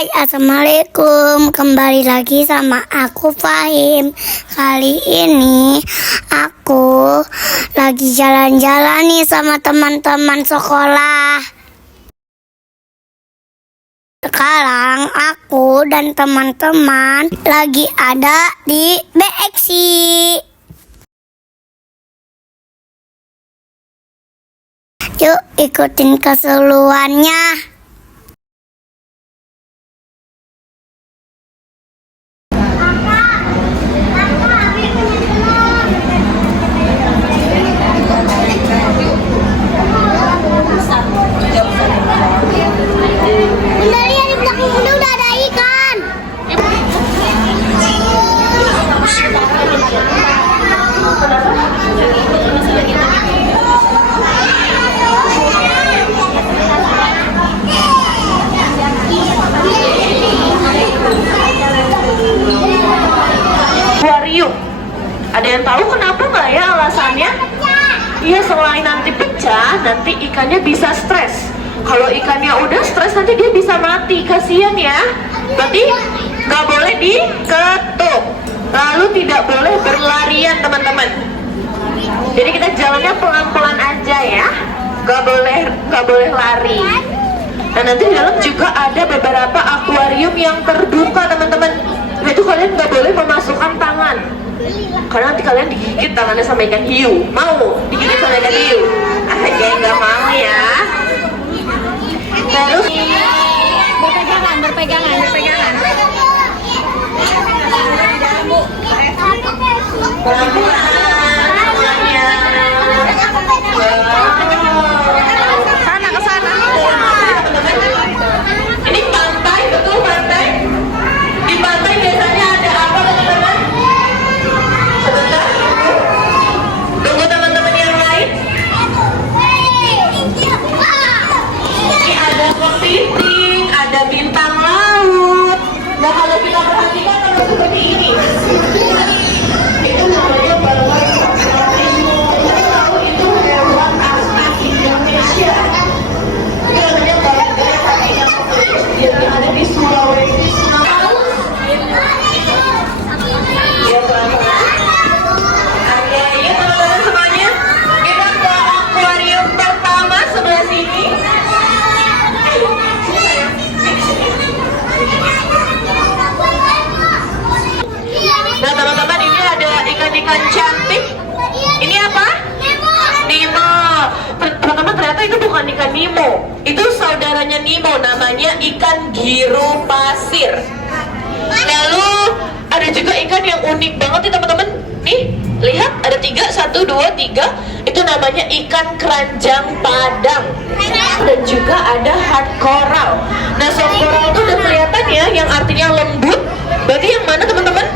Hai, assalamualaikum. Kembali lagi sama aku Fahim. Kali ini aku lagi jalan-jalan nih sama teman-teman sekolah. Sekarang aku dan teman-teman lagi ada di BXC. Yuk ikutin keseruannya. Akuarium. Ada yang tahu kenapa nggak ya alasannya? Iya, selain nanti pecah, nanti ikannya bisa stres. Kalau ikannya udah stres nanti dia bisa mati, kasihan ya. Berarti nggak boleh diketuk. Lalu tidak boleh berlarian teman-teman. Jadi kita jalannya pelan-pelan aja ya. Nggak boleh lari. Dan nanti di dalam juga ada beberapa akuarium yang terbuka teman-teman. Nah itu kalian nggak boleh memasukkan tangan, karena nanti kalian digigit tangannya sama ikan hiu. Mau digigit sama ikan hiu? Ada yang nggak mau ya. Terus berpegangan. pelan-pelan tangannya. Sana ke sana. Ini pantai, betul pantai? Di pantai biasanya ada apa teman-teman? Sebentar. Tunggu teman-teman yang lain. Ini ada kepiting, ada bintang laut. Nah kalau kita perhatikan kalau seperti ini, itu namanya balai Asmatismo. Kita tahu itu hewan asli Indonesia. Itu namanya balai Asmatismo. Dia ada di Sulawesi. Ya pelan-pelan. Oke, yuk teman-teman semuanya, kita ke akuarium pertama sebelah sini. Nah teman-teman, ini ada ikan-ikan cantik. Ini apa? Nemo. Teman-teman, ternyata itu bukan ikan Nemo. Itu saudaranya Nemo, namanya ikan giru pasir. Lalu ada juga ikan yang unik banget nih teman-teman. Nih, lihat ada 3, 1, 2, 3. Itu namanya ikan keranjang padang. Dan juga ada hard coral. Nah, soft coral itu udah kelihatan ya, yang artinya lembut. Berarti yang mana teman-teman?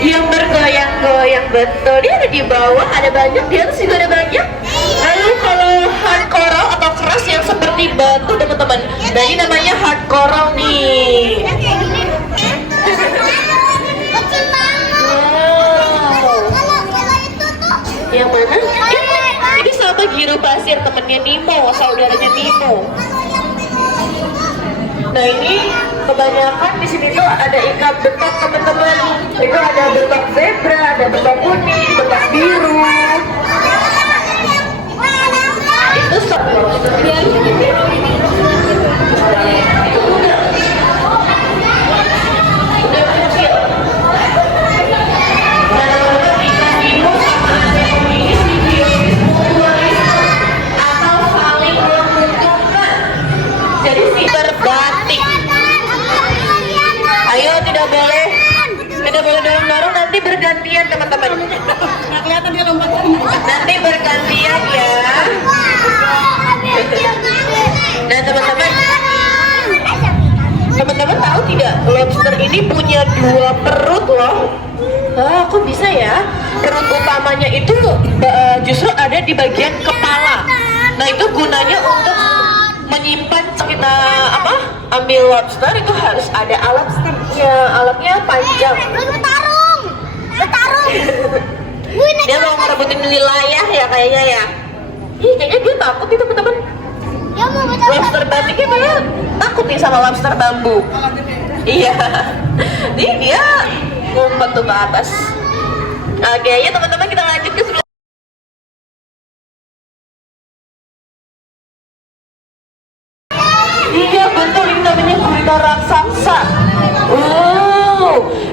Yang bergoyang-goyang, betul. Dia ada di bawah, ada banyak, di atas juga ada banyak. Lalu kalau hard coral atau keras yang seperti batu teman-teman, nah ini namanya hard coral nih. Yang mana? Ini sama giru pasir, temennya Nemo, saudaranya Nemo. Nah ini kebanyakan di sini tuh ada ikan betok teman-teman. Itu ada betok zebra, ada betok kuning, betok biru. Itu udah kecil. Atau saling menguntungkan. Jadi fitur batik. Ayo, tidak boleh dorong-dorong, nanti bergantian teman-teman. Nanti bergantian ya. Dan teman-teman tahu tidak, lobster ini punya 2 perut loh. Kok bisa ya? Perut utamanya itu justru ada di bagian kepala. Nah itu gunanya untuk menyimpan. Kita ambil lobster itu harus ada alat sticknya, alatnya panjang. Bertarung. Dia mau ngerebutin wilayah ya kayaknya ya. Ih, kayaknya dia takut itu teman-teman. Lobster batik itu ya takut nih sama lobster bambu. Iya. Nih dia ngumpet tuh ke atas. Oke, ya teman-teman kita lanjut ke sebelum. Iya betul, ini namanya gurita raksasa.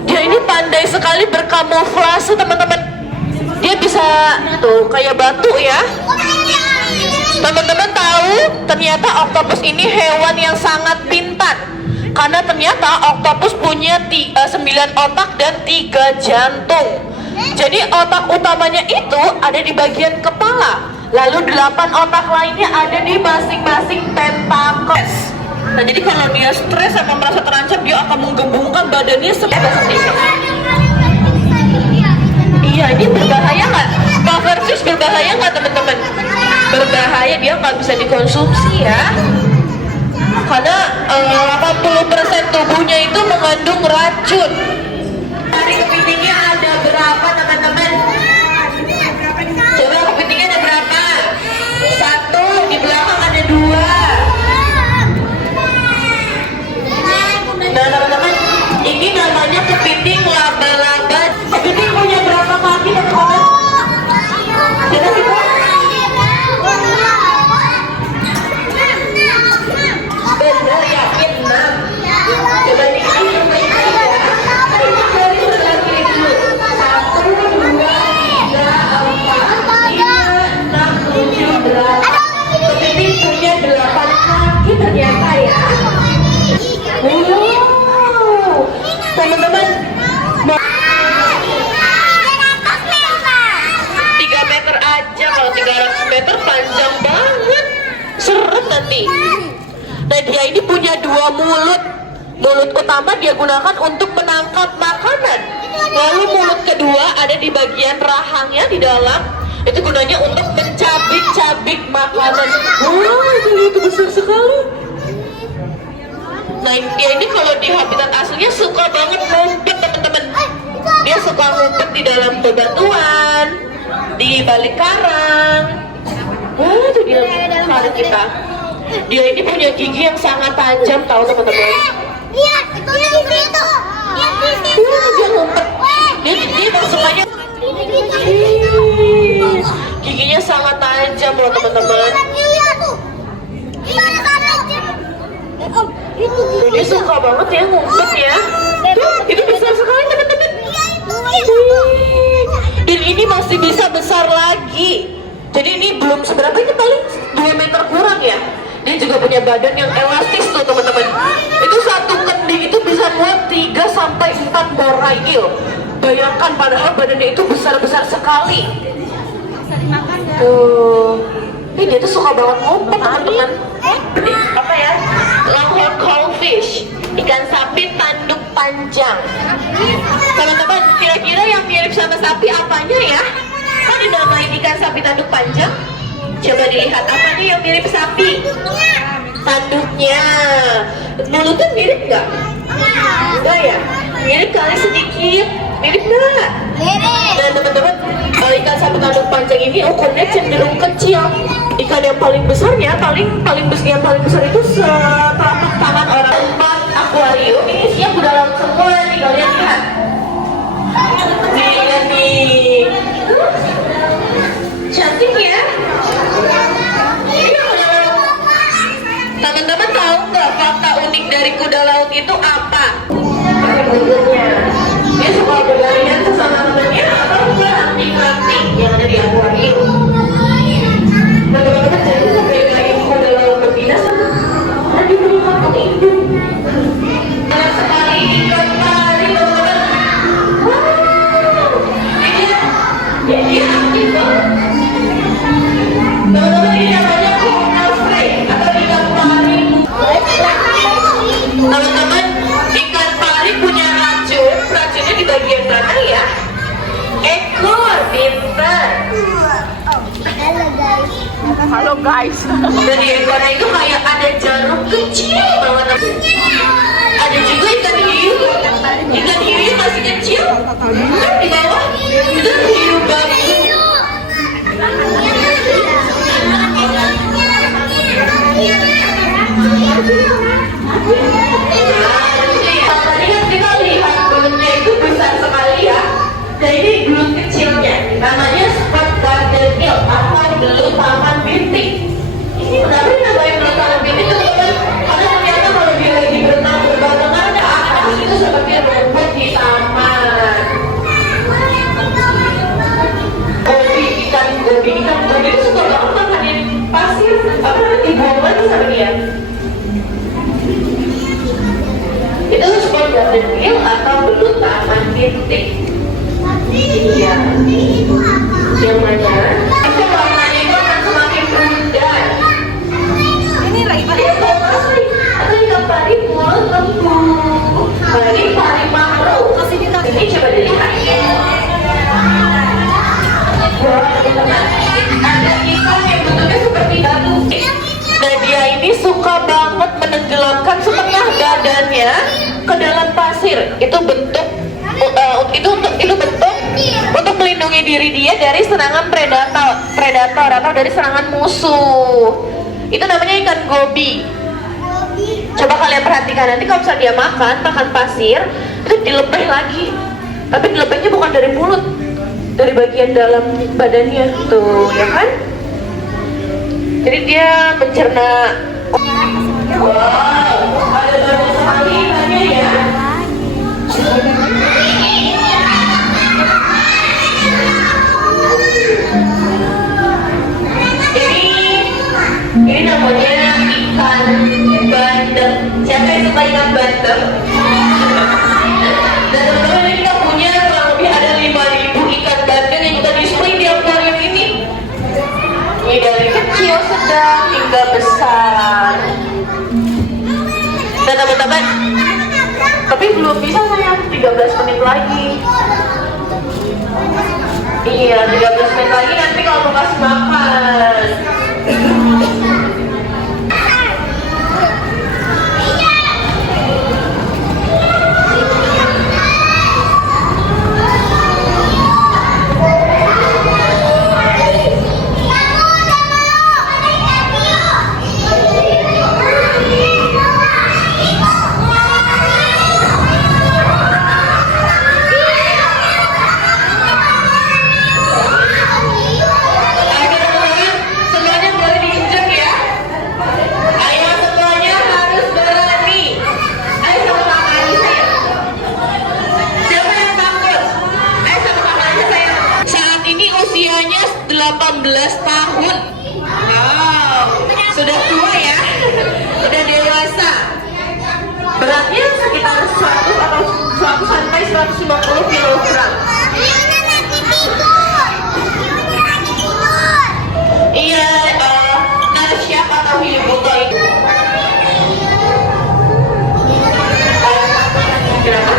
Dia ini pandai sekali berkamuflase teman-teman. Dia bisa tuh kayak batu ya. Teman-teman tahu ternyata oktopus ini hewan yang sangat pintar. Karena ternyata oktopus punya 9 otak dan 3 jantung. Jadi otak utamanya itu ada di bagian kepala. Lalu 8 otak lainnya ada di masing-masing tentakel. Nah jadi kalau dia stres sama merasa terancam, dia akan menggembungkan badannya seperti ini. Iya, ini berbahaya nggak? Pufferfish berbahaya nggak teman-teman? Berbahaya, dia nggak bisa dikonsumsi ya. Karena 80% tubuhnya itu mengandung racun. Dari kepitingnya ada berapa teman-teman? Coba kepitingnya ada berapa? 1, di belakang ada 2. Nah teman-teman, ini namanya kepiting laba-laba. Kepiting punya berapa kaki teman-teman? Coba kita. Benar yakin 6. Coba dikit. Kepiting punya 8 kaki ternyata ya. Teman-teman, 3 meter aja, kalau 300 meter panjang banget, seret nanti. Nah dia ini punya 2 mulut. Mulut utama dia gunakan untuk menangkap makanan. Lalu mulut kedua ada di bagian rahangnya di dalam. Itu gunanya untuk mencabik-cabik makanan. Wah, itu besar sekali. Nah dia ini kalau di habitat aslinya suka banget ngumpet teman-teman. Dia suka ngumpet di dalam bebatuan, di balik karang. Wah itu dia karang kita. Dia ini punya gigi yang sangat tajam tahu teman-teman. Lihat, itu di situ. Lihat di situ. Dia ngumpet. Dia masuknya. Giginya sangat tajam loh teman-teman. Dia suka banget ya ngumpet ya. Tuh, itu besar sekali teman-teman. Dan ini masih bisa besar lagi. Jadi ini belum seberapa, ini paling 2 meter kurang ya. Dia juga punya badan yang elastis tuh teman-teman. Itu satu kendi itu bisa muat 3-4 borail. Bayangkan padahal badannya itu besar-besar sekali. Tuh. Dia tuh suka banget ngumpet teman-teman. Apa ya? Longhorn crawfish, ikan sapi tanduk panjang. Teman-teman, kira-kira yang mirip sama sapi apanya ya? Kan dinamain ikan sapi tanduk panjang. Coba dilihat apa nih yang mirip sapi? Tanduknya. Mulutnya mirip nggak? Enggak ya? Mirip kali sedikit. Mirip nggak? Dan teman-teman, ikan sapi tanduk panjang ini ukurannya cenderung kecil. Ikan yang paling besarnya, paling besar itu setelapak tangan orang. Tempat akuarium ini isinya kuda laut semua nih, kalian lihat. Lihat nih, cantik ya. Teman-teman tahu nggak fakta unik dari kuda laut itu apa? Dia suka berlarian sesama temannya atau beranting-anting yang ada di akuarium. Teman-teman jadi bedain kuda laut betina sama tadi beli kampung induk. Banyak sekali ikan pari teman-teman. Wow, ini aktif banget. Teman-teman ini namanya coral snake atau ikan pari. Teman-teman, ikan pari punya racun. Racunnya di bagian mana ya? Ekor, pintar. Halo guys. Dan di ekornya itu kayak ada jarum kecil banget. Ada juga ikan hiu. Ikan hiu masih kecil. Kan di bawah itu hiu bambu. Bobby tuh suka banget makanin pasir. Apa namanya, dibuang lagi sama dia. Itu cuma garden wheel atau belut taman titik. Iya. Yang mana? Itu warnanya itu akan semakin pudar. Ini lagi pada Atau yang pari mulut lembu. Pari mangrove. Ini coba dilihat. Ada ikan yang bentuknya seperti batu. Nah, dia ini suka banget menenggelamkan setengah badannya ke dalam pasir. Itu bentuk untuk melindungi diri dia dari serangan predator atau dari serangan musuh. Itu namanya ikan gobi. Coba kalian perhatikan, nanti kalau misalnya dia makan pasir, itu dilebeh lagi. Tapi dilebehnya bukan dari mulut, dari bagian dalam badannya tuh, ya kan? Jadi dia mencerna. Wow, ada banyak sekali ikannya ya. Ini namanya ikan bandeng. Siapa yang suka ikan bandeng? Dan teman-teman, ini kita punya kurang lebih ada 5.000 ikan bandeng yang kita display di akuarium ini. Ini dari kecil, sedang, hingga besar. Dan teman-teman, tapi belum bisa sayang, 13 menit lagi. Iya, 13 menit lagi nanti kalau mau kasih makan. Usianya 18 tahun. Wow, sudah tua ya. Sudah dewasa. Beratnya sekitar 100 atau 100 sampai 150 kg. Iya, narsyak atau hiu buta itu. Kenapa?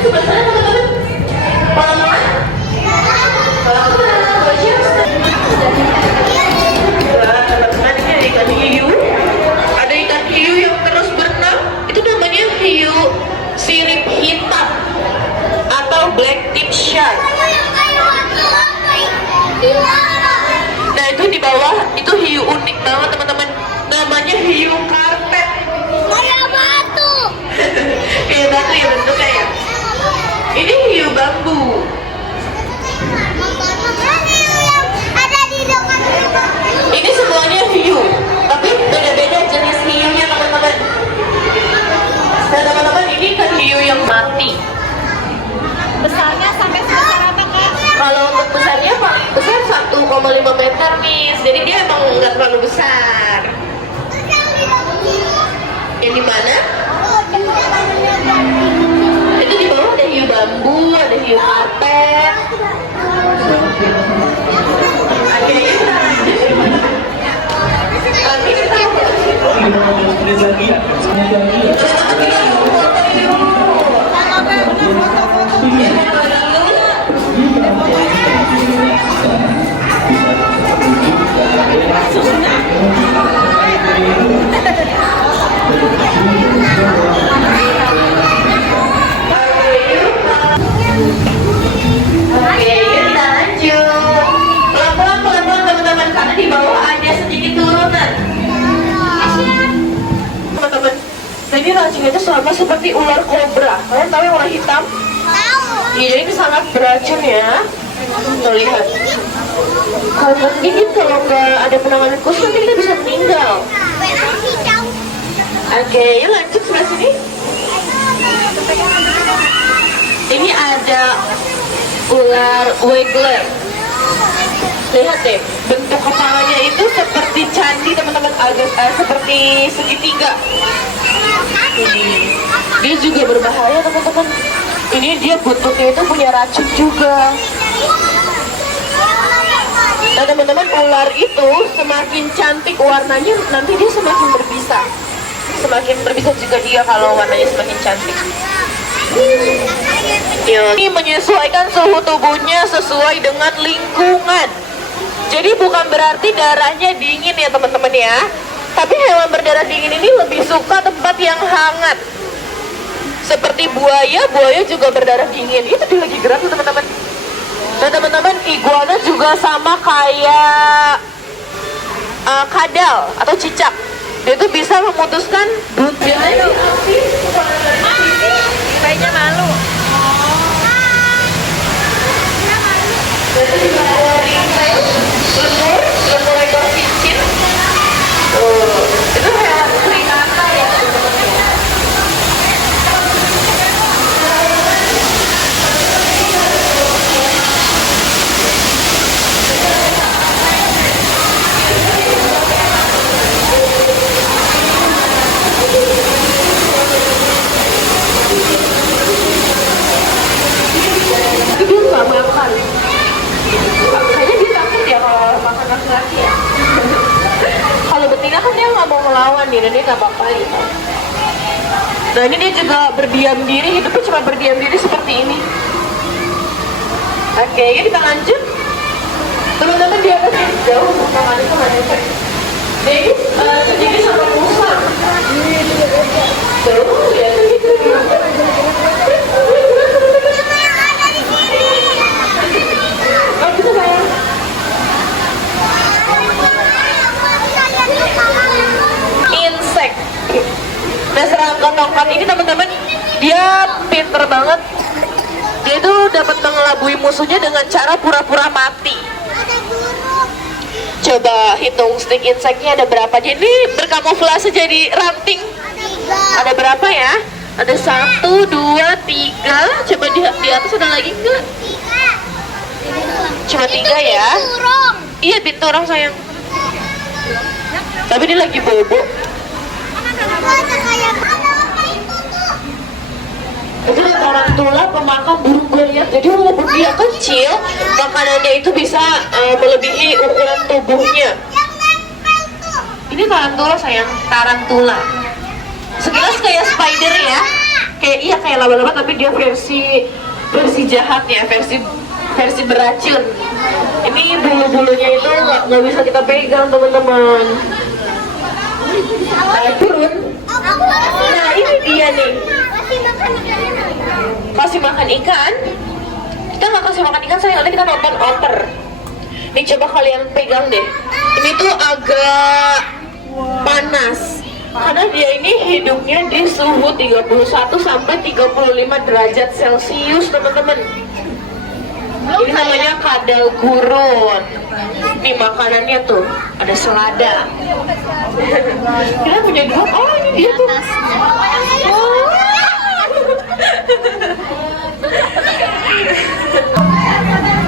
Sebenarnya teman-teman, pelan-pelan. Teman-teman, ini ada ikan hiu. Ada ikan hiu yang terus berenang. Itu namanya hiu sirip hitam atau black tip shark. Nah, itu di bawah itu hiu unik banget teman-teman. Namanya hiu karpet. Kayak batu. Kayak batu ya bentuknya ya. Ini hiu bambu. Ada di dekat. Ini semuanya hiu, tapi beda-beda jenis hiunya teman-teman. Nah teman-teman, ini kan hiu yang mati. besarnya sampai sebesar apa kak? Kalau untuk besarnya paling besar 1,5 meter nih. Jadi dia emang nggak terlalu besar. Yang di mana? Itu di bawah ada hiu bambu, ada hiu karpet. Akhirnya kita lanjut. Oke, kita ini racunnya itu sama seperti ular kobra. Kalian tahu yang warna hitam? Tahu. Iya, ini sangat beracun ya. Tuh lihat. Karena ini kalau nggak ada penanganan khusus nanti kita bisa meninggal. Oke, yuk lanjut sebelah sini. Ini ada ular Wegler. Lihat deh, bentuk kepalanya itu seperti candi teman-teman, agak seperti segitiga. Ini dia juga berbahaya teman-teman. Ini dia buntutnya itu punya racun juga. Nah teman-teman, ular itu semakin cantik warnanya, nanti dia semakin berbisa. Semakin berbisa juga dia kalau warnanya semakin cantik. Ini menyesuaikan suhu tubuhnya sesuai dengan lingkungan. Jadi bukan berarti darahnya dingin ya teman-teman ya. Tapi hewan berdarah dingin ini lebih suka tempat yang hangat. Seperti buaya, buaya juga berdarah dingin. Itu dia lagi gerak tuh teman-teman. Nah teman-teman, iguana juga sama kayak kadal atau cicak. Dia tuh bisa memutuskan buntutnya. Kayaknya malu. Lemur ekor cincin. Itu hewan primata ya. Dia nggak makan. Kayaknya dia takut ya kalau makan laki-laki ya. Kalau betina kan dia nggak mau melawan nih, dan dia nggak apa-apa gitu. Nah ini dia juga berdiam diri, hidupnya cuma berdiam diri seperti ini. Oke, ya kita lanjut. Teman-teman di atas ini jauh, makannya itu nggak nyampe. Jadi sendiri sama musa. Tuh, lihat gitu. Oh, bisa sayang. Insek. Nah serangga tongkat ini teman-teman, dia pinter banget. Dia itu dapat mengelabui musuhnya dengan cara pura-pura mati. Coba hitung stick inseknya ada berapa. Jadi berkamuflase jadi ranting. Ada berapa ya? Ada 1, 2, 3. Coba di atas ada lagi enggak? Cuma 3 ya? Iya, binturong sayang. Tapi dia lagi bobo. Itu tarantula pemakan burung goliat. Jadi walaupun dia kecil, makanannya itu bisa melebihi ukuran tubuhnya. Ini tarantula sayang, tarantula. Sekilas kayak spider ya, kayak laba-laba, tapi dia versi jahat ya, versi beracun. Ini bulu-bulunya itu nggak bisa kita pegang teman-teman. Nah, turun. Nah ini dia nih. Kasih makan ikan. Kita nggak kasih makan ikan sayang, nanti kita nonton otter. Nih coba kalian pegang deh. Ini tuh agak panas karena dia ini hidupnya di suhu 31 sampai 35 derajat Celcius teman-teman. Ini namanya kadal gurun. Nih makanannya tuh ada selada. Kita punya 2. Oh ini dia tuh. Oh.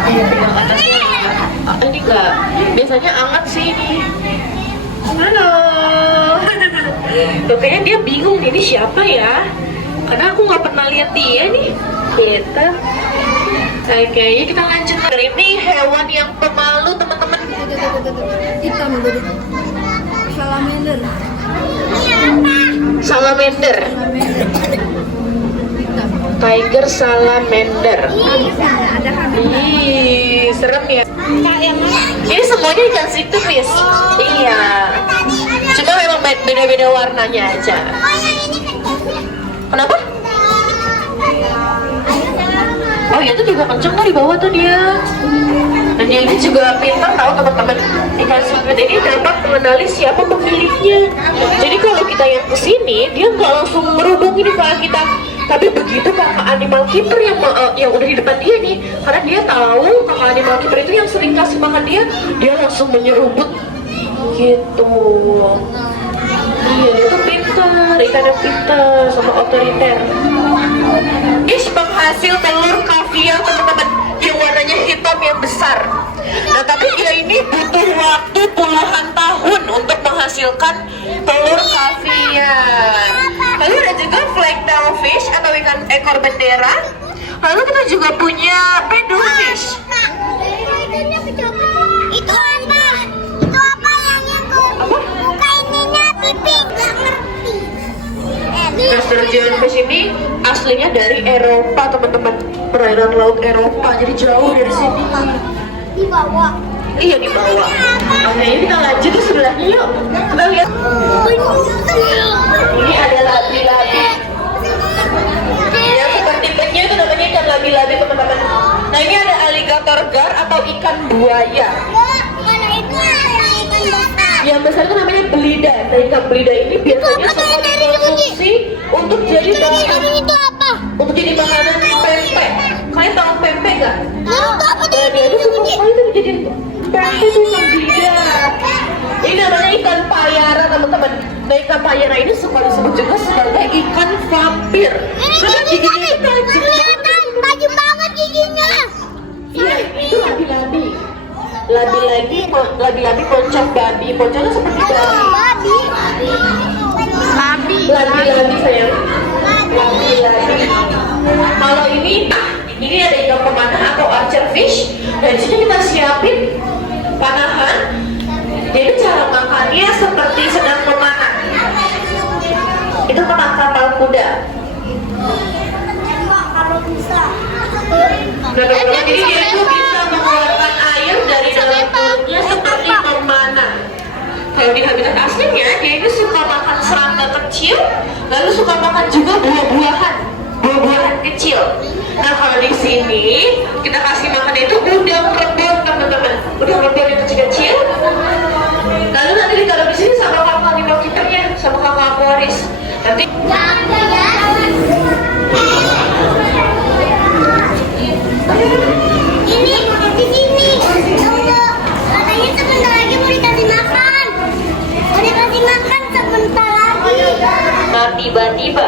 Ayo pegang atasnya. Ini enggak. Biasanya anget sih ini. Halo. Tuh kayaknya dia bingung ini siapa ya? Karena aku nggak pernah lihat dia nih. Kita. Oke, kita lanjut. Ini hewan yang pemalu teman-teman. Hitam tadi. Salamander. Salamander. Tiger salamander. Ih, serem ya. Ini semuanya ikan situs. Iya. Cuma memang beda-beda warnanya aja. Kenapa? Oh iya, itu juga kenceng tuh di bawah tuh dia. Dan dia ini juga pintar tahu teman-teman. Ikan sipit ini dapat mengenali siapa pemiliknya. Jadi kalau kita yang kesini, dia nggak langsung merubung ini ke kita. Tapi begitu kakak animal keeper yang udah di depan dia nih, karena dia tahu kakak animal keeper itu yang sering kasih makan dia langsung menyeruput gitu. Iya, itu pintar, ikan yang pintar sama otoriter. Ini penghasil telur kaviar teman-teman yang menghasilkan telur kaviar. Lalu ada juga flagtail fish atau ikan ekor bendera. Lalu kita juga punya paddlefish. Itu apa? Itu apa yang itu? Buka ininya pipi, nggak ngerti. Sturgeon fish ini aslinya dari Eropa, teman-teman. Perairan laut Eropa, jadi jauh dari sini. Di bawah. Iya, di bawah. Oke, yuk kita lanjut ke sebelahnya yuk. Kita lihat. Ini ada labi-labi. Yang seperti bentuknya itu namanya ikan labi-labi, teman-teman. Nah, ini ada alligator gar atau ikan buaya. Kalau itu ada ikan bakar. Yang besar itu namanya belida. Nah, ikan belida ini biasanya suka dikonsumsi untuk jadi bahan, Itu apa? untuk jadi makanan pempek. Kalian tahu pempek nggak? Itu apa? Nah, dia itu suka sekali tuh jadi pempek itu ikan belida. Ini namanya ikan payara, teman-teman. Nah, ikan payara ini suka disebut juga sebagai ikan vampir. Karena giginya itu tajam banget. Tajam banget giginya. Iya, itu labi-labi. Labi-labi poncak babi. Poncaknya seperti babi. Babi. Labi-labi sayang. Labi-labi. Kalau ini ada ikan pemanah atau archer fish. Dan di sini kita siapin panahan. Jadi cara makannya seperti sedang memanah. Itu makan kapal kuda. Kalau bisa. Nah, teman-teman, jadi dia itu bisa mengeluarkan air dari dalam mulutnya seperti memanah. Kalau di habitat aslinya, dia itu suka makan serangga kecil, lalu suka makan juga buah-buahan kecil. Nah, kalau di sini kita kasih makan itu udang rebon, teman-teman. Udang rebon yang kecil-kecil. Lalu nanti ditaruh di sini sama kakak Nino kitanya, sama kakak Aquaris. Nanti Ini di sini. Tunggu. Katanya sebentar lagi mau dikasih makan. Mau dikasih makan sebentar lagi. Nah, tiba-tiba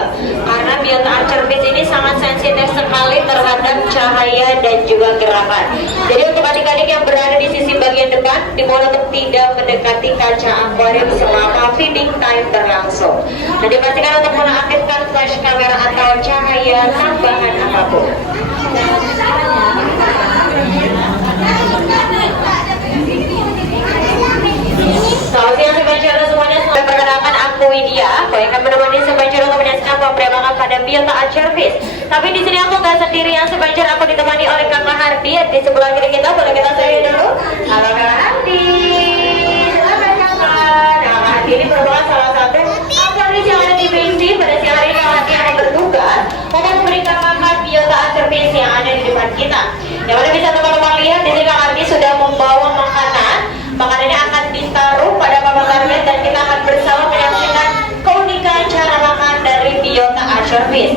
karena biota archer fish ini sangat sensitif sekali terhadap cahaya dan juga gerakan. Jadi untuk adik-adik yang berada di sisi bagian depan dimohon untuk tidak mendekati kaca akuarium selama feeding time berlangsung. Dan dipastikan untuk menonaktifkan flash kamera atau cahaya tambahan apapun. Selamat siang Sobat Cero semuanya, selamat perkenalkan aku Widya. Aku akan menemani Sobat Cero untuk menyaksikan pemberitahuan pada biota archer fish. Tapi di sini aku nggak sendirian Sobat Cero, aku ditemani oleh Kakak Hardi. Di sebelah kiri kita boleh kita saya dulu. Halo Kakak Hardi. Silakan Kakak. Nah, Kakak Hardi ini merupakan salah satu aktivis yang ada di BNC. Pada siang hari ini Kakak Hardi akan bertugas untuk memberikan makan biota archer fish yang ada di depan kita. Yang mana bisa teman-teman lihat di sini Kakak Hardi sudah membawa makanan. Makanannya akan ditaruh pada papan target dan kita akan bersama menyaksikan keunikan cara makan dari biota archer fish.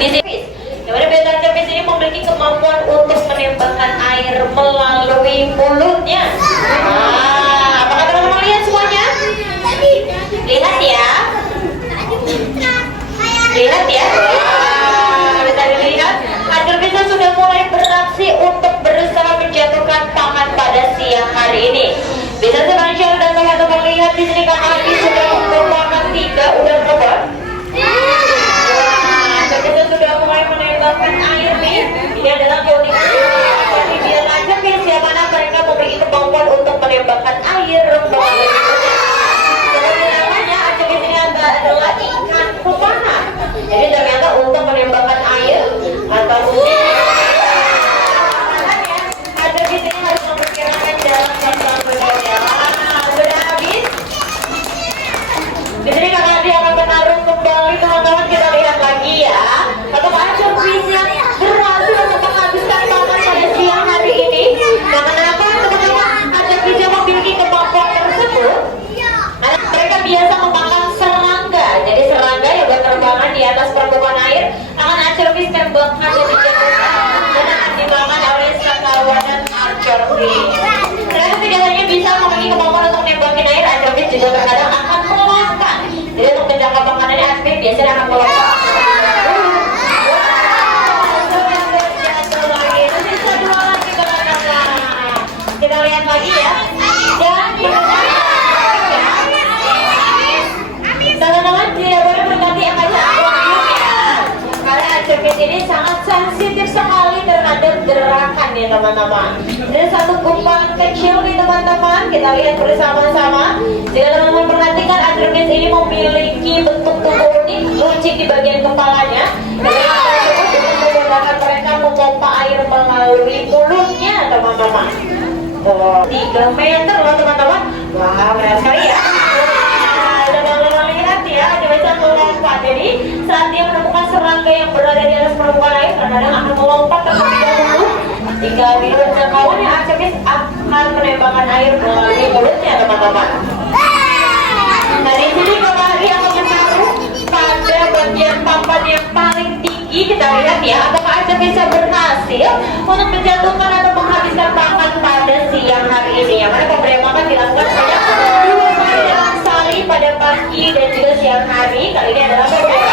Di sini, yang mana biota archer fish ini memiliki kemampuan untuk menembakkan air melalui mulutnya. Nah, apakah teman-teman lihat semuanya? Lihat ya. Lihat ya. Bisa dilihat, archer fish sudah mulai beraksi untuk berusaha menjatuhkan pakan pada siang hari ini. Bisa sebenarnya dan teman-teman lihat di sini Kak Adi sudah merupakan 3 udang rebon. Nah, kita sudah mulai menembakkan air nih. Ini adalah keunikan dari biota archer fish yang mana mereka memiliki kemampuan untuk menembakkan air melalui mulutnya. Seperti namanya, archer fish ini adalah ikan pemanah. Jadi ternyata untuk menembakkan air atau mungkin archer fish ini harus memperkirakan jalan yang berbeda. Sudah habis. Di sini Kakak Adi akan menaruh kembali, teman-teman, kita lihat lagi ya. Untuk archer fish yang berhasil untuk menghabiskan pakan pada siang hari ini. Nah, kenapa teman-teman archer fish yang memiliki kemampuan tersebut? Karena mereka biasa memakan serangga. Jadi serangga yang berterbangan di atas permukaan air akan archer fish terbangkan dan dijatuhkan dan akan dimakan oleh sekawanan archer fish. Ternyata tidak hanya bisa memiliki kemampuan untuk nembakin air, archer fish juga terkadang akan melompat. Jadi untuk menjaga makanannya, archer fish biasanya akan melompat. Kita lihat lagi ya. Dan gerakan ya teman-teman. Dan satu gumpalan kecil nih teman-teman, kita lihat bersama-sama. Jika teman-teman perhatikan, Atribis ini memiliki bentuk tubuh unik, runcing di bagian kepalanya. Dengan menggunakan mereka memompa air melalui mulutnya teman-teman. 3 meter loh teman-teman. Wah, benar sekali ya. Teman-teman lihat ya, dia bisa melompat. Jadi saat dia menemukan serangga yang berada di atas permukaan air, kadang-kadang akan melompat terlebih dahulu. Jika minum jangkauannya, Atribis akan menembakkan air melalui mulutnya teman-teman. Nah di sini kembali akan menaruh pada bagian papan yang paling tinggi. Kita lihat ya, apakah Aca bisa berhasil untuk menjatuhkan atau menghabiskan makan pada siang hari ini. Yang mana pemberian makan dilakukan sebanyak 2 kali dalam sehari pada pagi dan juga siang hari. Kali ini adalah pemberian.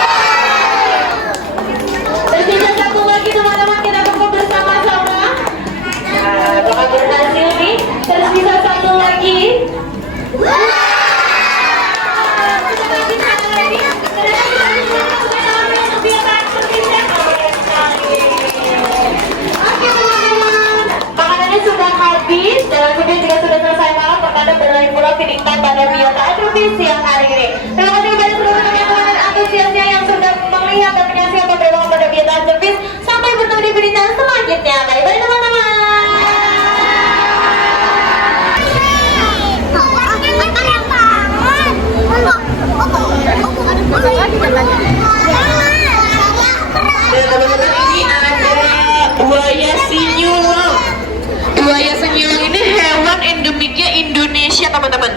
Tersisa satu lagi teman-teman, kita buka bersama-sama. Nah, apakah berhasil nih? Tersisa satu lagi. Makanannya sudah habis dan kemudian juga sudah selesai malam, pertanda berlari pula kenikmatan pada biota Atribis siang hari ini. Terima kasih kepada seluruh teman-teman dan antusiasnya yang sudah melihat dan menyaksikan pembebasan pada biota Atribis. Sampai bertemu di berita selanjutnya. Bye-bye teman-teman. Dan teman-teman, ini ada buaya sinyulong. Buaya sinyulong ini hewan endemiknya Indonesia teman-teman,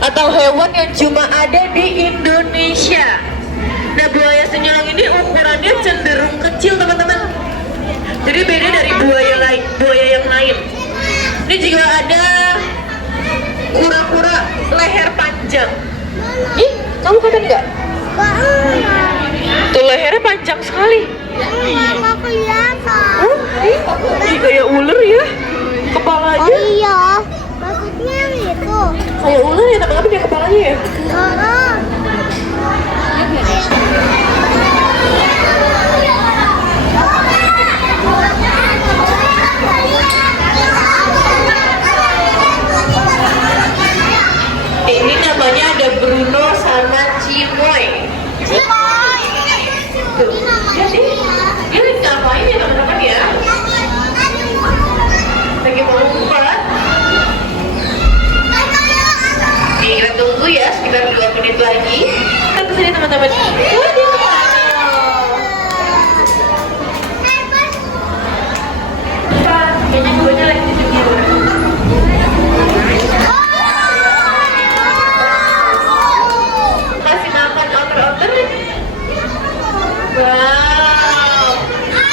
atau hewan yang cuma ada di Indonesia. Nah buaya sinyulong ini ukurannya cenderung kecil teman-teman, jadi beda dari buaya yang lain. Ini juga ada kura-kura leher panjang. Ih, kamu kata enggak? Tuh lehernya panjang sekali. Nggak kelihatan. Ih, kayak ular ya kepalanya. Oh iya, maksudnya itu. Kayak ular ya, tapi dia kepalanya ya. Ini namanya ada Bruno sama Cimoy. Tuh, lihat nih. Dia lagi ngapain ya teman-teman ya? Lagi mau ngumpet. Nih, kita tunggu ya sekitar 2 menit lagi. Kita kesini teman-teman. Kayaknya duanya lagi di sini. Kasih makan otter-otter. Wow.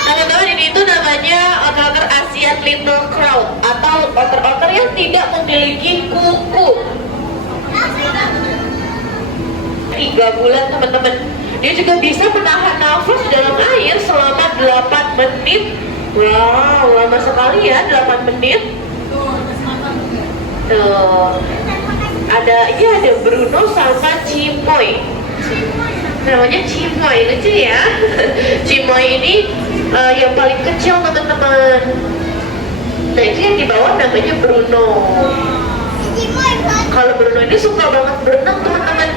Teman-teman, ini itu namanya otter-otter Asian Little Crow atau otter-otter yang tidak memiliki kuku. 3 bulan teman-teman. Dia juga bisa menahan nafas dalam air selama 8 menit. Wow, lama sekali ya 8 menit. Tuh. Ini ada Bruno sama Cimoy. Namanya Cimoy, lucu ya. Cimoy ini yang paling kecil teman-teman. Nah itu yang di bawah namanya Bruno. Kalau Bruno ini suka banget berenang teman-teman.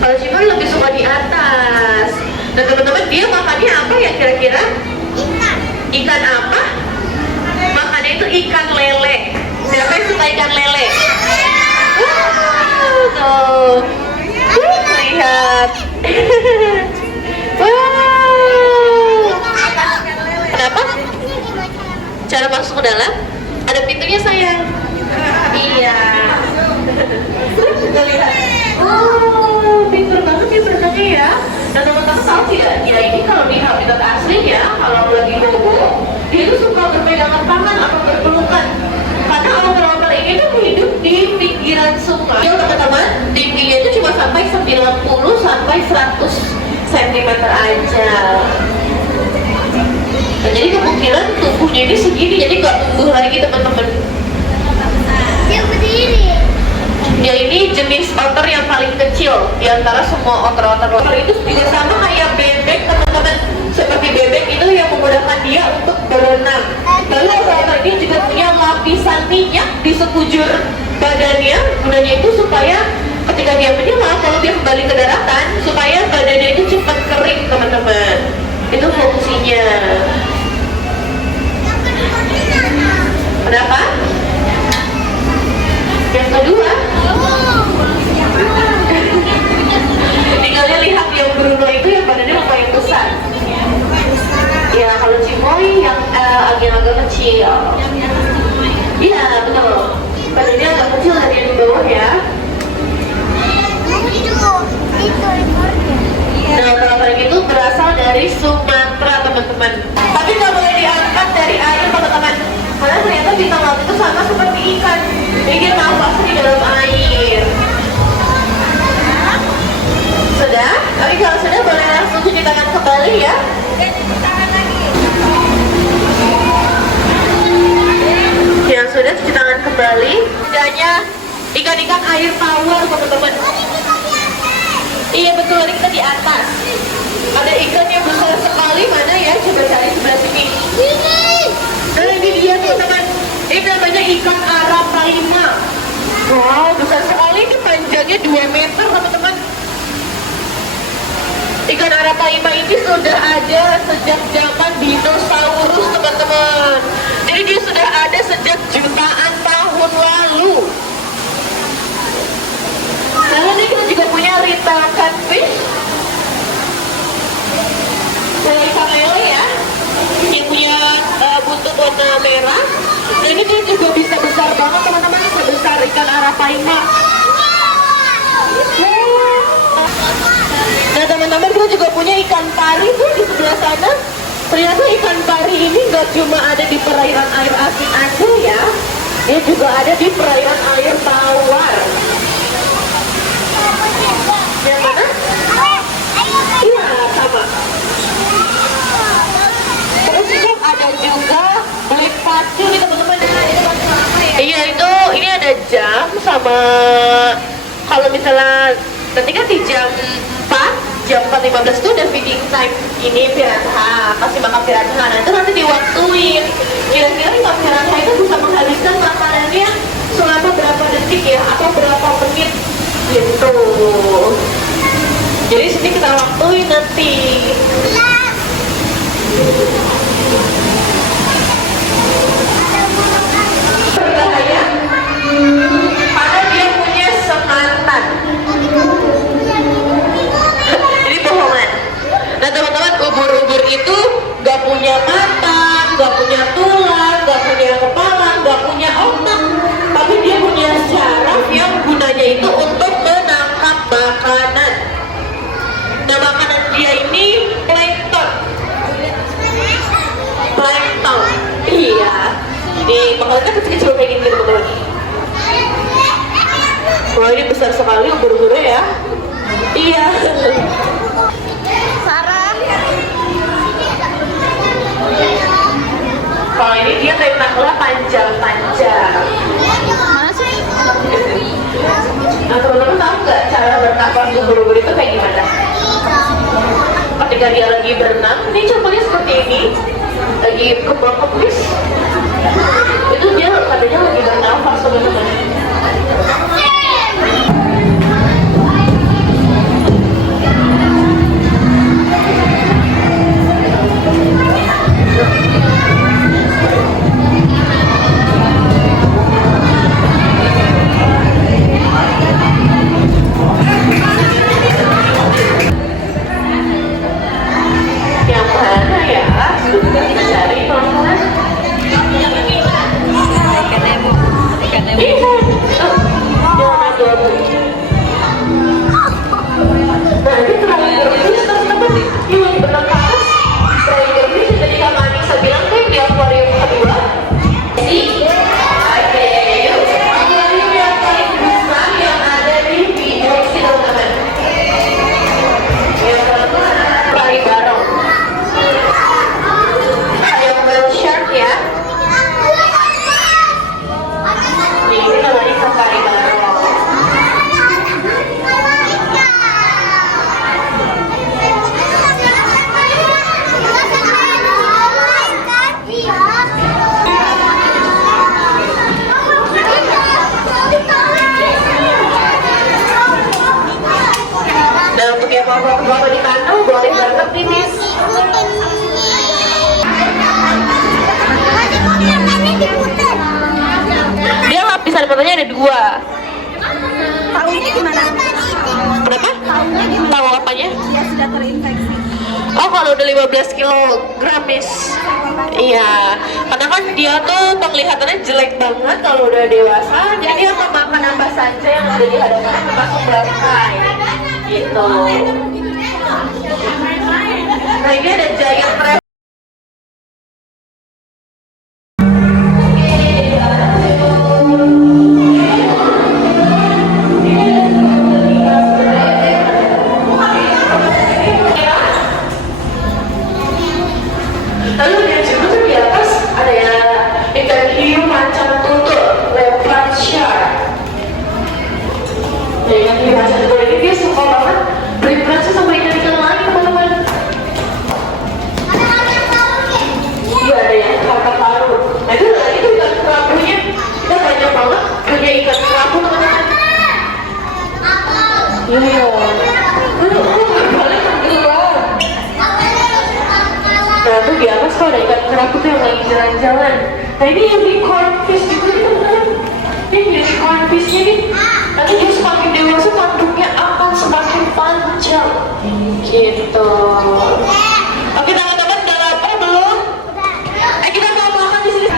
Kalau Cimoy lebih suka di atas. Dan teman-teman, dia makannya apa ya kira-kira? Ikan apa? Makannya itu ikan lele. Siapa yang suka ikan lele? Wow, tuh. Lihat. Wow. Kenapa? Cara masuk ke dalam? Ada pintunya sayang. Iya. Lihat. Oh, pintar banget ya berenangnya ya. Dan teman-teman tahu tidak? Ya ini kalau di habitat aslinya, kalau lagi bobo, dia itu suka berpegangan tangan atau berpelukan. Karena otter-otter ini tuh hidup di pinggiran sungai. Ya teman-teman, tingginya itu cuma sampai 90 sampai 100 cm aja. Nah, jadi kemungkinan tubuhnya ini segini, jadi nggak tumbuh lagi teman-teman. Dia berdiri. Ya ini jenis otter yang paling kecil di antara semua otter-otter. Otter itu juga sama kayak bebek teman-teman. seperti bebek itu yang memudahkan dia untuk berenang. Lalu operator ini juga punya lapisan minyak di sekujur badannya, gunanya itu supaya ketika dia menyelam, kalau dia kembali ke daratan, supaya badannya itu cepat kering, teman-teman. Itu fungsinya. Kenapa? Yang kedua, tinggalnya lihat yang Bruno itu yang badannya lumayan besar. Ya, kalau Cimoy yang agak kecil. Iya, betul. Badannya agak kecil dari yang di bawah ya. Nah, kalau itu berasal dari Sumatera, teman-teman. Tapi nggak boleh diangkat dari air, teman-teman. Karena ternyata bintang laut itu sama seperti ikan. Jadi dia nafas di dalam air. Sudah? Tapi kalau sudah boleh langsung cuci tangan kembali ya. Yang sudah cuci tangan kembali. Tidaknya ikan-ikan air tawar, teman-teman. Iya betul, ini kita di atas. Ada ikan yang besar sekali, mana ya? Coba cari sebelah sini. Nah ini dia teman-teman. Ini namanya ikan arapaima. Wow, besar sekali. Ini panjangnya 2 meter, teman-teman. Ikan arapaima ini sudah ada sejak zaman dinosaurus, teman-teman. Jadi dia sudah ada sejak jutaan tahun lalu. Lalu ini kita juga punya retail catfish. Ikan lele ya, yang punya buntut warna merah. Nah ini dia juga bisa besar banget, teman-teman, sebesar ikan arapaima. Nah teman-teman, kita juga punya ikan pari tuh di sebelah sana. Ternyata ikan pari ini nggak cuma ada di perairan air asin aja ya, dia juga ada di perairan air tawar. Yang mana? Iya, sama. Terus juga ada juga black pacu nih teman-teman. Iya itu, ini ada jam sama kalau misalnya nanti kan di jam 4:15 itu udah feeding time ini piranha, kasih makan piranha. Nah itu nanti diwaktuin. Kira-kira ikan piranha itu bisa menghabiskan makanannya selama berapa detik ya, atau berapa menit gitu. Jadi sini kita waktuin nanti. Berbahaya karena dia punya sematan. Ini bohongan. Nah teman-teman, ubur-ubur itu gak punya mata, gak punya tulang, gak punya kepala, gak punya otak, tapi dia punya syaraf yang gunanya itu untuk menangkap makanan. Nah makanan dia ini plankton. Plankton. Iya. Nih makanannya kecil-kecil kayak gini teman-teman. Wah ini besar sekali ubur-uburnya ya. Iya. Sarah. Kalau ini dia tentakelnya panjang-panjang. Mana sih? Nah teman-teman tahu nggak cara bernafas ubur-ubur itu kayak gimana? Ketika dia lagi berenang, ini contohnya seperti ini, lagi kebang-kebis, itu dia katanya lagi bernafas, teman-teman. Yang mana ya? Sudah kita cari, teman-teman. kacamatanya ada 2. Tahunya gimana? Kenapa? Tahu apanya? Dia sudah terinfeksi. Oh, kalau udah 15 kilogram, Miss. Iya, karena kan dia tuh penglihatannya jelek banget kalau udah dewasa. Jadi dia makan apa saja yang ada di hadapannya langsung bangkai. Gitu. Nah, ini ada giant crab. Lalu lihat juga tuh di atas ada ya ikan hiu macam tutul, leopard shark. Ya, ikan hiu macam tutul ini dia suka banget berinteraksi sama ikan-ikan lain, teman-teman. Iya, ada yang kakak paru. Nah itu ikan kerapunya. Kita banyak banget punya ikan kerapu, teman-teman. Iya. Nah tuh di atas tuh ada ikan kerapu tuh yang lagi jalan-jalan. Nah ini unicorn fish juga nih, teman-teman. Ini unicorn fishnya nih. Nanti dia semakin dewasa tanduknya akan semakin panjang. Gitu. Oke teman-teman, udah lapar belum? Kita mau makan di sini.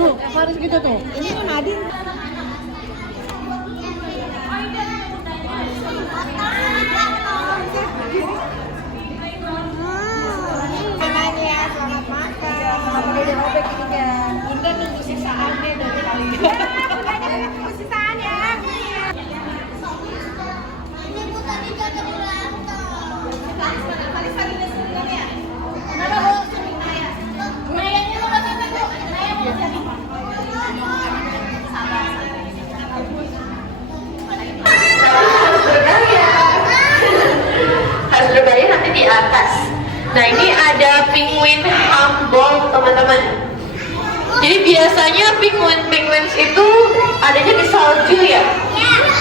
Tuh, harus gitu tuh. Ini tuh Nadine. Selamat makan. Udah dirobek ininya. Bunda nunggu sisaannya dari kali. Nunggu sisaan ya. Ini Bu tadi jatuh ulang tahun. Kenapa Bu? Mayanya lu nggak sampai Bu. Maya mau jadi. Harus berbayar nanti di atas. Nah ini ada penguin Humboldt, teman-teman. Jadi biasanya penguin itu adanya di salju ya.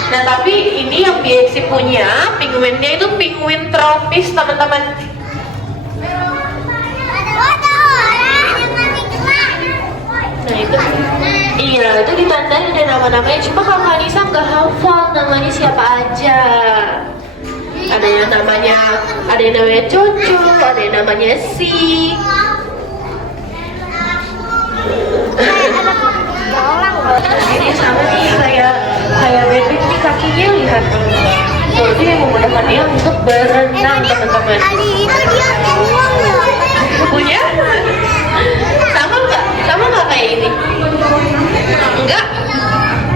Nah tapi ini yang BXC punya penguinnya itu penguin tropis, teman-teman. Nah itu, iya itu ditandai ada nama-namanya. Cuma Kak Nisa nggak hafal namanya siapa aja. Ada yang namanya Coco, ada yang namanya Si. Ini sama nih kayak bebek nih kakinya, lihat. Tuh dia memudahkan dia untuk berenang, teman-teman. Ali itu dia beruang ya. Punya? Sama nggak kayak ini? Enggak?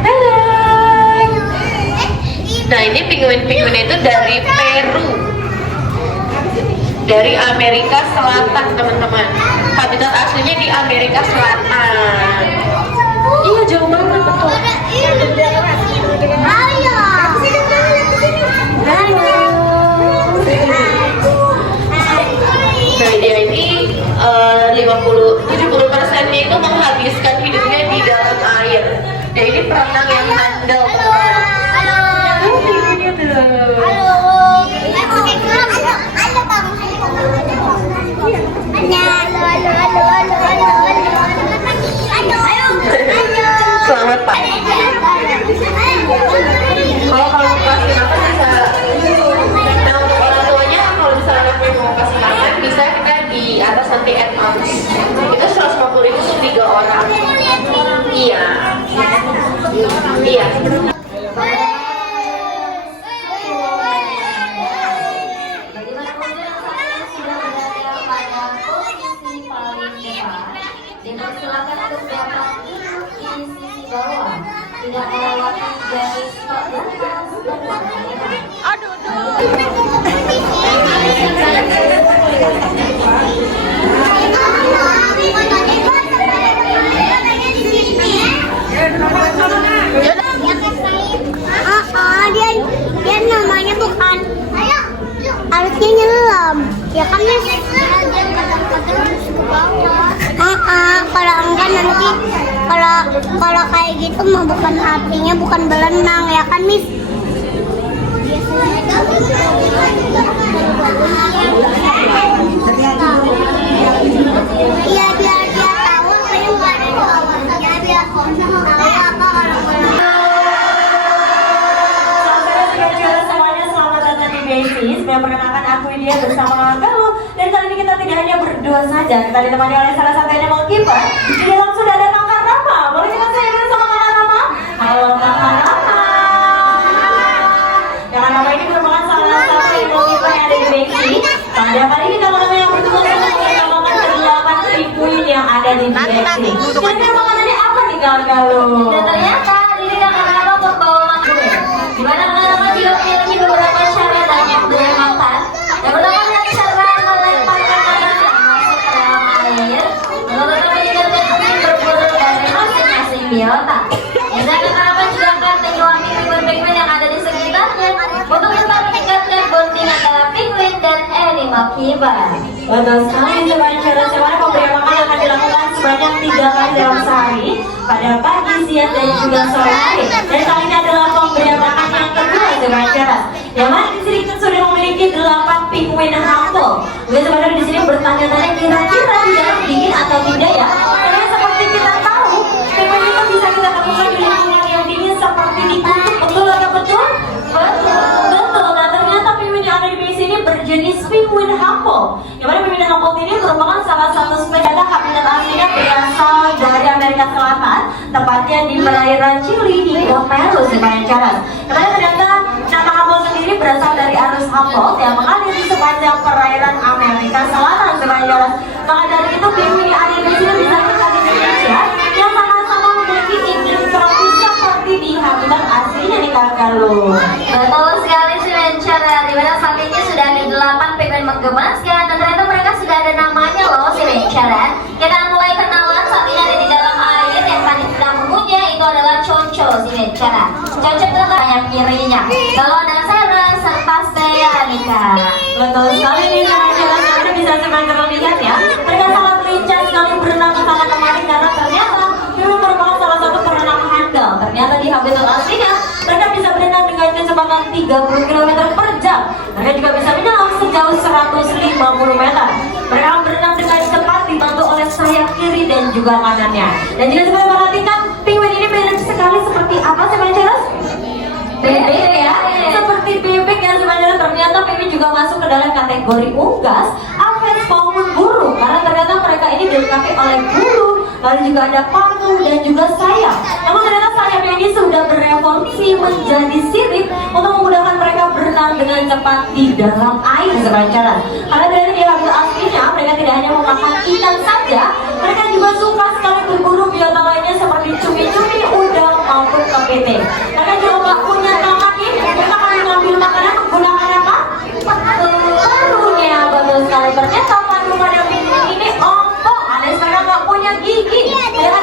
Halo. Nah ini penguin-penguin itu dari Peru, dari Amerika Selatan, teman-teman. Habitat aslinya di Amerika Selatan. Iya jauh banget, betul. Ayo. Nah dia ini 70% itu menghabiskan hidupnya di dalam air. Dia ini perenang yang handal. Halo. Ini tuh. Halo. Selamat pagi. Kalau kamu kasih makan bisa. Nah untuk orang tuanya kalau misalnya anaknya mau kasih makan bisa kita di atas nanti advance. Itu 150.000 untuk 3 orang. Iya. Iya. Dengan silakan untuk dapat duduk di sisi bawah. tidak melewati garis pembatas dia namanya bukan harusnya nyelam ya kan Miss? Kalau enggak nanti kalau kayak gitu mah bukan artinya bukan berenang ya kan Miss? Iya biar dia tahu apa yang ada di bawahnya biar tahu apa orang semuanya, selamat datang di Basis. Perkenalkan aku Widya bersama Mama Galuh. Dan kali ini kita tidak hanya berdua saja, kita ditemani oleh salah satu animal keeper. Di dalam sudah ada Kakak Rama. Boleh kita saya bersama Kakak Rama? Halo Kakak Rama. Kakak Rama ini merupakan salah satu animal keeper yang ada di Basis. Pada kali ini Kakak Rama yang bertugas untuk mengembangkan ke-8 penguin yang ada di Basis. Kira-kira makanannya apa nih Kakak Galuh? Dan ternyata ini Kakak Rama membawa makanan. Dimana Kakak Rama juga memiliki beberapa syarat dan yang boleh makan. Yang pertama adalah cara melemparkan makanan masuk ke dalam air. Lalu Kakak meninggalkan api berburu dari masing-masing biota. Dan Kakak Rama juga akan menyuapi penguin-penguin yang ada di sekitarnya untuk tetap meningkatkan bonding antara penguin dan animal keeper. Betul sekali, sebanyak semuanya pemberian makan akan dilakukan sebanyak 3 kali dalam sehari pada pagi, siang, dan juga sore hari. Dan kali ini adalah pemberian makan yang kedua sebanyak yang mana di sini kita sudah memiliki 8 penguin humble. Mungkin sebenarnya di sini bertanya-tanya kira-kira di dalam dingin atau tidak ya? Karena seperti kita tahu, penguin itu bisa kita temukan di lingkungan yang dingin seperti di kutub, betul atau betul? Betul. Nah ternyata penguin yang ada di sini berjenis penguin humble. Yang mana penguin humble ini merupakan salah satu spesies habitat aslinya berasal dari Amerika Selatan, tepatnya di perairan Chili di Peru sebanyak caras. Karena ternyata nama humble sendiri berasal dari arus Humboldt yang mengalir di sepanjang perairan Amerika Selatan sebanyak caras. Maka dari itu penguin yang ada di sini bisa kita di Indonesia yang sama-sama memiliki iklim tropis seperti di habitat aslinya di Kakak Galuh. Betul sekali Silencara. Dimana saat ini sudah ada 8 penguin menggemaskan dan ternyata mereka sudah ada namanya loh Silencara. Kita akan mulai kenalan. Saat ini ada di dalam air. Yang tadi kita punya itu adalah Conco Silencara. Conco itu sayap kirinya. Lalu ada Sarah serta Steanika. Betul sekali nih karena bisa sebentar lihat ya. Mereka sangat lincah sekali berenang ke sana kemari karena ternyata memang merupakan salah satu perenang handal. Ternyata di habitat aslinya mereka bisa berenang dengan kecepatan 30 km per jam. Mereka juga bisa menyelam sejauh 150 meter. Mereka berenang dengan cepat dibantu oleh sayap kiri dan juga kanannya. Dan jika sebenarnya perhatikan, penguin ini mirip sekali seperti apa sih Manceros? Bebek ya, seperti bebek yang sebenarnya ternyata penguin juga masuk ke dalam kategori unggas, aves maupun burung. Karena ternyata mereka ini dilengkapi oleh bulu, lalu juga ada paku dan juga sayap. Namun ternyata sayapnya ini sudah berevolusi menjadi sirip untuk memudahkan mereka berenang dengan cepat di dalam air sebenarnya. Karena ternyata di habitat aslinya mereka tidak hanya memakan ikan saja, mereka juga suka sekali berburu biota lainnya seperti cumi-cumi, udang maupun kepiting. Mereka juga nggak punya tangan ini, mereka akan mengambil makanan menggunakan apa? Paruhnya. Betul sekali. Ternyata paruh pada penguin ini ompong, alias mereka nggak punya gigi. Mereka